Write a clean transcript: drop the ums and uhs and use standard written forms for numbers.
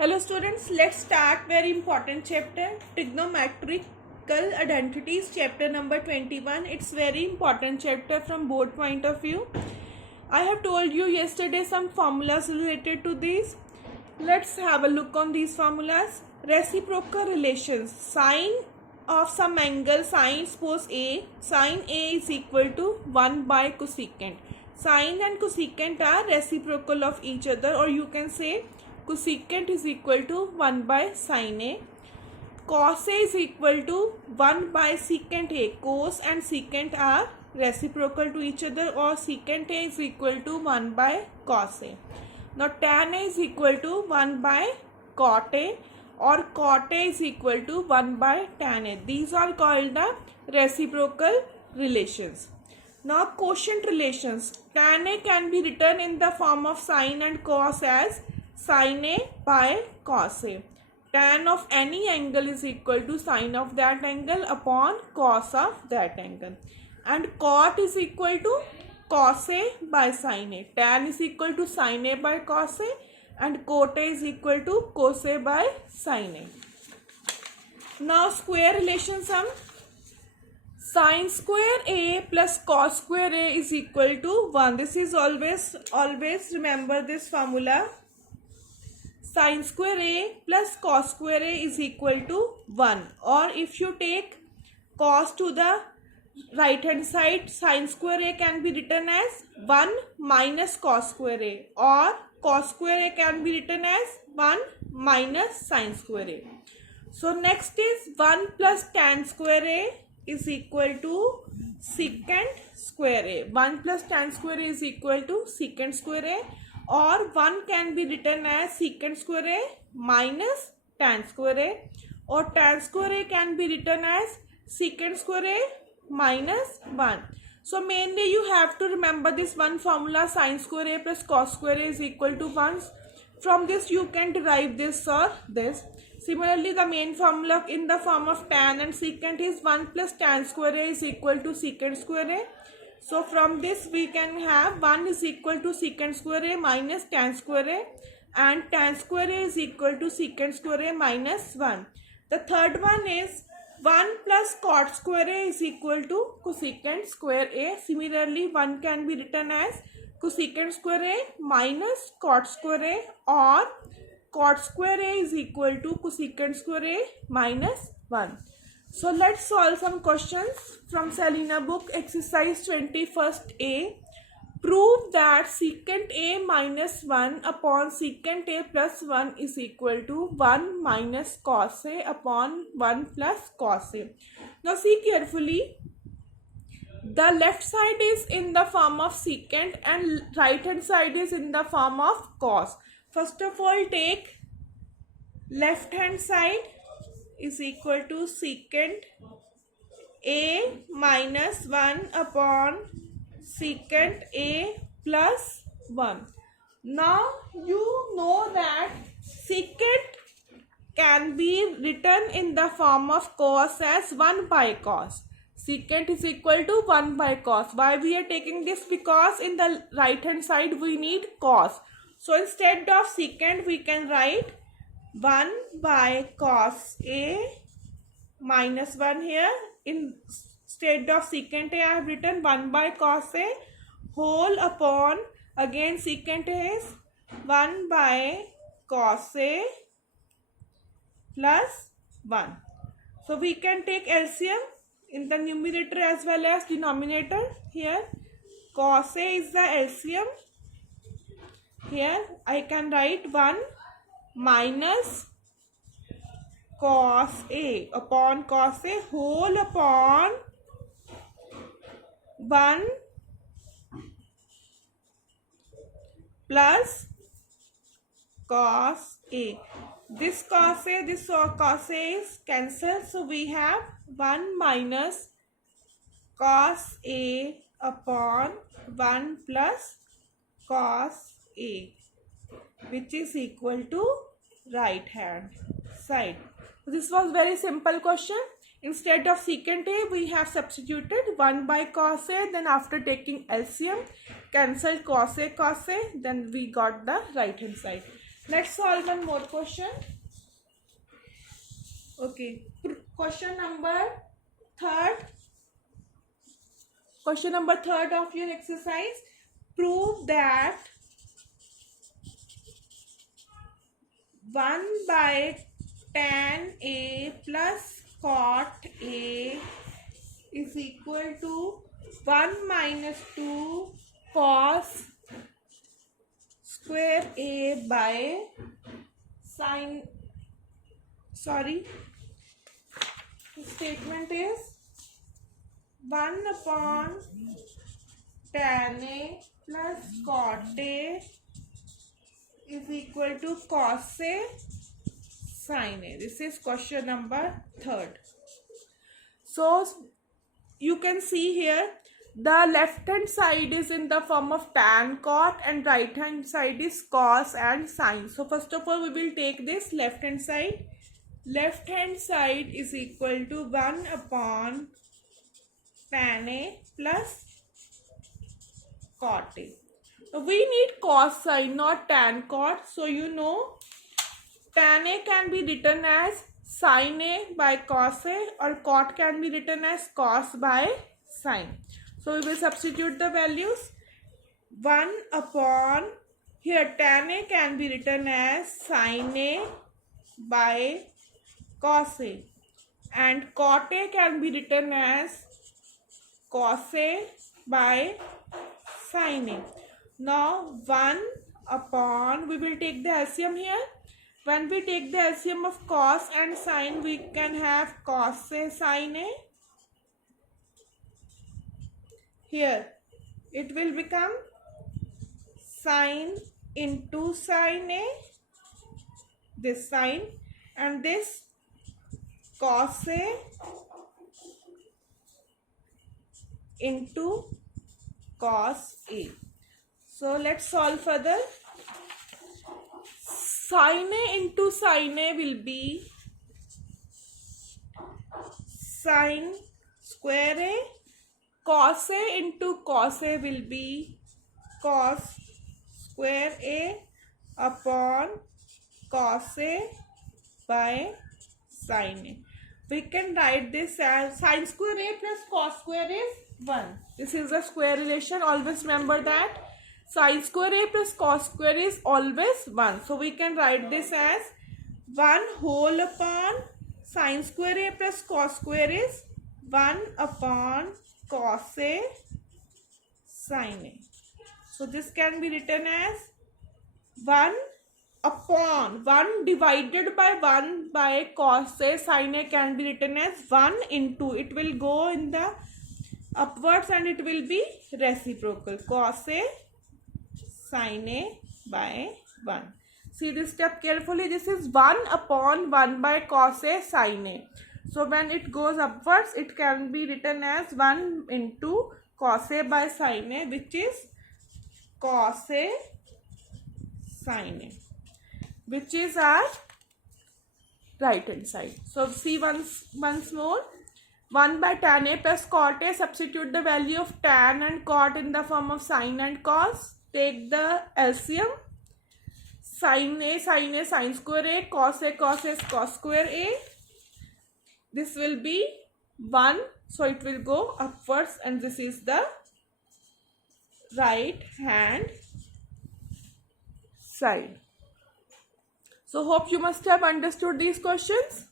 Hello students, let's start very important chapter, trigonometrical identities, chapter number 21. It's very important chapter from board point of view. I have told you yesterday some formulas related to these. Let's have a look on these formulas. Reciprocal relations. Sine of some angle, sine suppose A, sine A is equal to 1 by cosecant. Sine and cosecant are reciprocal of each other, or you can say cosecant is equal to 1 by sine A. Cos A is equal to 1 by secant A. Cos and secant are reciprocal to each other, or secant A is equal to 1 by cos A. Now tan A is equal to 1 by cot A, or cot A is equal to 1 by tan A. These are called the reciprocal relations. Now quotient relations. Tan A can be written in the form of sine and cos as sin A by cos A. Tan of any angle is equal to sine of that angle upon cos of that angle. And cot is equal to cos A by sin A. Tan is equal to sin A by cos A, and cot A is equal to cos A by sin A. Now square relation sum. Sin square A plus cos square A is equal to 1. This is always remember this formula. Sin square A plus cos square A is equal to 1. Or if you take cos to the right hand side, sin square A can be written as 1 minus cos square A, or cos square A can be written as 1 minus sin square A. So next is 1 plus tan square A is equal to secant square A. 1 plus tan square A is equal to secant square A, or 1 can be written as secant square A minus tan square A, or tan square A can be written as secant square A minus 1. So mainly you have to remember this one formula, sin square A plus cos square A is equal to 1. From this you can derive this or this. Similarly, the main formula in the form of tan and secant is 1 plus tan square A is equal to secant square A. So from this we can have 1 is equal to secant square A minus tan square A, and tan square A is equal to secant square A minus 1. The third one is 1 plus cot square A is equal to cosecant square A. Similarly, 1 can be written as cosecant square A minus cot square A, or cot square A is equal to cosecant square A minus 1. So let's solve some questions from Selena book, exercise 21st A. Prove that secant A minus 1 upon secant A plus 1 is equal to 1 minus cos A upon 1 plus cos A. Now see carefully. The left side is in the form of secant and right hand side is in the form of cos. First of all, take left hand side is equal to secant A minus 1 upon secant A plus 1. Now you know that secant can be written in the form of cos as 1 by cos. Secant is equal to 1 by cos. Why we are taking this? Because in the right hand side we need cos. So instead of secant we can write 1 by cos A minus 1 here. Instead of secant A I have written 1 by cos A whole upon, again secant A is 1 by cos A plus 1. So we can take LCM in the numerator as well as denominator. Here cos A is the LCM. Here I can write 1 minus cos A upon cos A whole upon 1 plus cos A. This cos A, this cos A is cancelled. So we have 1 minus cos A upon 1 plus cos A, which is equal to right hand side. This was very simple question. Instead of secant A, we have substituted 1 by cos A. Then after taking LCM, cancelled cos A, then we got the right hand side. Let's solve one more question. Okay. Question number third. Question number third of your exercise. Prove that 1 by tan A plus cot A is equal to 1 minus 2 cos square A by sin. Sorry. The statement is 1 upon tan A plus cot A is equal to cos A sin A. This is question number third. So you can see here the left hand side is in the form of tan cot and right hand side is cos and sin. So first of all we will take this left hand side. Left hand side is equal to 1 upon tan A plus cot A. We need cos sin, not tan cot. So you know tan A can be written as sin A by cos A, or cot can be written as cos by sin. So we will substitute the values. 1 upon, here tan A can be written as sin A by cos A, and cot A can be written as cos A by sin A. Now 1 upon, we will take the LCM here. When we take the LCM of cos and sin, we can have cos A sin A. Here it will become sin into sin A, this sin, and this cos A into cos A. So let's solve further. Sin A into sin A will be sin square A. Cos A into cos A will be cos square A upon cos A by sin A. We can write this as sin square A plus cos square is 1. This is a square relation. Always remember that. Sin square A plus cos square is always 1. So we can write this as 1 whole upon sin square A plus cos square is 1 upon cos A sin A. So this can be written as 1 upon 1 divided by 1 by cos A sin A can be written as 1 into, it will go in the upwards and it will be reciprocal, cos A sin A by 1. See this step carefully. This is 1 upon 1 by cos A sin A. So when it goes upwards, it can be written as 1 into cos A by sin A, which is cos A sin A, which is our right hand side. So see once more. 1 by tan A plus cot A, substitute the value of tan and cot in the form of sin and cos. Take the LCM. Sin A, sin square A, cos A, cos A, cos square A. This will be 1, so it will go upwards, and this is the right hand side. So hope you must have understood these questions.